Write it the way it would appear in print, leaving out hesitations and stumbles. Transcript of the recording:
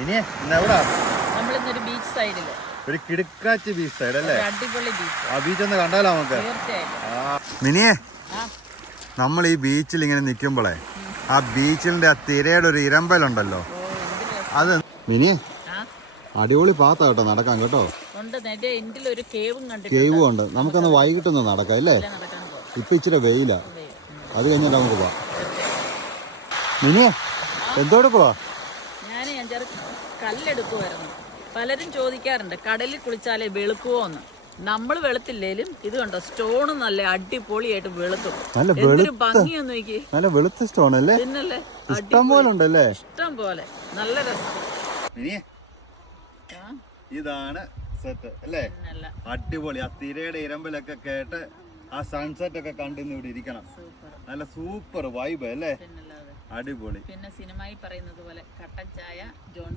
ഇനി എവിടാ? നമ്മളിന്നൊരു ബീച്ച് സൈഡില്, ഒരു കിടുക്കാച്ചി ബീച്ച് സൈഡ് അല്ലേ? അടിപൊളി ബീച്ച്. ആ ബീച്ച് ഒന്ന് കണ്ടാലോ നമുക്ക്? തീർച്ചയായിട്ടും. മിനിയെ, നമ്മൾ ഈ ബീച്ചിൽ ഇങ്ങനെ നിൽക്കുമ്പോളേ ആ ബീച്ചിന്റെ ആ തിരയുടെ ഒരു ഇരമ്പലുണ്ടല്ലോ, അത് മിനിയെ അടിപൊളി പാത്ത കേട്ടോ നടക്കാൻ കേട്ടോ. കേവും ഉണ്ട്. നമുക്കൊന്ന് വൈകിട്ടൊന്ന് നടക്കാം അല്ലേ? ഇപ്പൊ ഇച്ചിരി വെയിലാ, അത് കഴിഞ്ഞാൽ നമുക്ക് പോവാം. മിനിയെ എന്തോടുക്കുവാ? ഞാൻ കല്ലെടുക്കുമായിരുന്നു. പലരും ചോദിക്കാറുണ്ട് കടലിൽ കുളിച്ചാലേ വെളുക്കുവോന്ന്. നമ്മൾ വെളുത്തില്ലേലും ഇത് കണ്ടോ, സ്റ്റോണ് നല്ല അടിപൊളിയായിട്ട് വെളുക്കും. എന്തൊരു ഭംഗിയൊന്നും നോക്കി. നല്ല വെളുത്ത സ്റ്റോൺ അല്ലേ? പിന്നല്ലേ, ഇഷ്ടം പോലെ ഉണ്ടല്ലേ? ഇഷ്ടം പോലെ. നല്ല രസം. ഇതാണ് സെറ്റ് അല്ലേ? അടിപൊളി. ആ തിരയുടെ ഇരമ്പലൊക്കെ കേട്ട് ആ സൺസെറ്റ് ഒക്കെ കണ്ടിന്ന് ഇവിടെ ഇരിക്കണം. നല്ല സൂപ്പർ വൈബ് അല്ലേ? അടിപൊളി. പിന്നെ സിനിമയിൽ പറയുന്നത് പോലെ കട്ടൻ ചായ, ജോൺസൺ